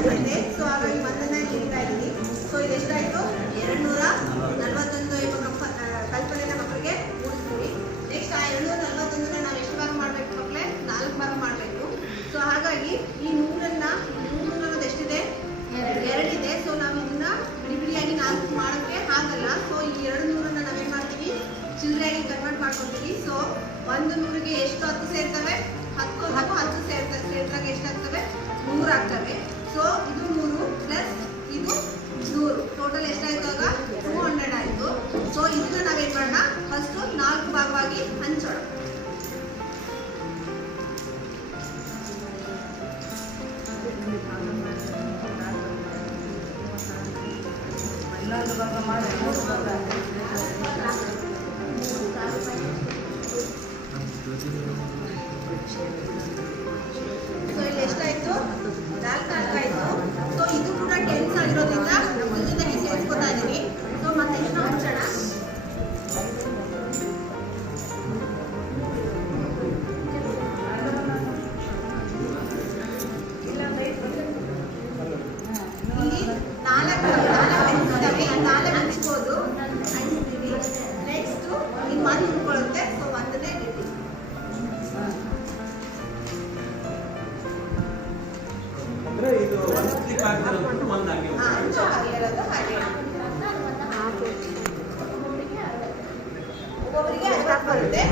ಒಂದಿದೆ. ಸೊ ಹಾಗಾಗಿ ಒಂದನ್ನ ಇಡ್ತಾ ಇದ್ದೀನಿ. ಸೊ ಇದು ಎಷ್ಟಾಯಿತು? 241 ಕಲ್ಪನೆನ ಮಕ್ಕಳಿಗೆ ಮೂಡಿಸ್ತೀವಿ. ನೆಕ್ಸ್ಟ್ ಆ 241ನ್ನ ನಾವು ಎಷ್ಟು ಭಾಗ ಮಾಡಬೇಕು ಮಕ್ಕಳೇ? 4 ಭಾಗ ಮಾಡಬೇಕು. ಸೊ ಹಾಗಾಗಿ ಈ 100 ಅನ್ನೋದು ಎಷ್ಟಿದೆ? 2 ಇದೆ. ಸೊ ನಾವು ಇದನ್ನ ಬಿಡಿಯಾಗಿ 4 ಮಾಡೋಕ್ಕೆ ಆಗಲ್ಲ. ಸೊ ಈ 200ನ್ನ ನಾವೇನು ಮಾಡ್ತೀವಿ? ಚಿಲ್ಲರೆಯಾಗಿ ಕನ್ವರ್ಟ್ ಮಾಡ್ಕೊತೀವಿ. ಸೊ 100ಗೆ ಎಷ್ಟು 10 ಸೇರ್ತವೆ? 10 ಸೇರಿದಾಗ ಎಷ್ಟಾಗ್ತವೆ? 100 ಆಗ್ತವೆ. ಸೊ ಇದು 100 ಪ್ಲಸ್ ಇದು 100 ಟೋಟಲ್ ಎಷ್ಟಾಯ್ತು? ಆಗ 200 ಆಯಿತು. ಸೊ ಇದನ್ನ ನಾವೇನು ಮಾಡೋಣ? ಫಸ್ಟು 4 ಭಾಗವಾಗಿ ಹಂಚೋಣ. ಸೊ ಇಲ್ಲಿ ಎಷ್ಟಾಯ್ತು? 4 ಆಯಿತು. ಸೊ ಇದು ಕೂಡ ಟೆನ್ಸ್ ಆಗಿರೋದ್ರಿಂದ ಜೊತೆಗೆ ಸೇರಿಸ್ಕೊತಾ ಇದ್ದೀನಿ. ಸೊ ಮತ್ತೆ ಎಷ್ಟು ಹಂಚೋಣ? ಇಲ್ಲಿ 4 ಹಂಚ್ಬೋದು. ಹಂಚ್ತೀವಿ. ನೆಕ್ಸ್ಟು ಇನ್ನು 1 ಉಳ್ಕೊಳ್ಳುತ್ತೆ. ಸೊ 1ನೇ ಇಡ್ತೀವಿ. ಒಬ್ಬೊಬ್ಬರಿಗೆ 60 ಬರುತ್ತೆ.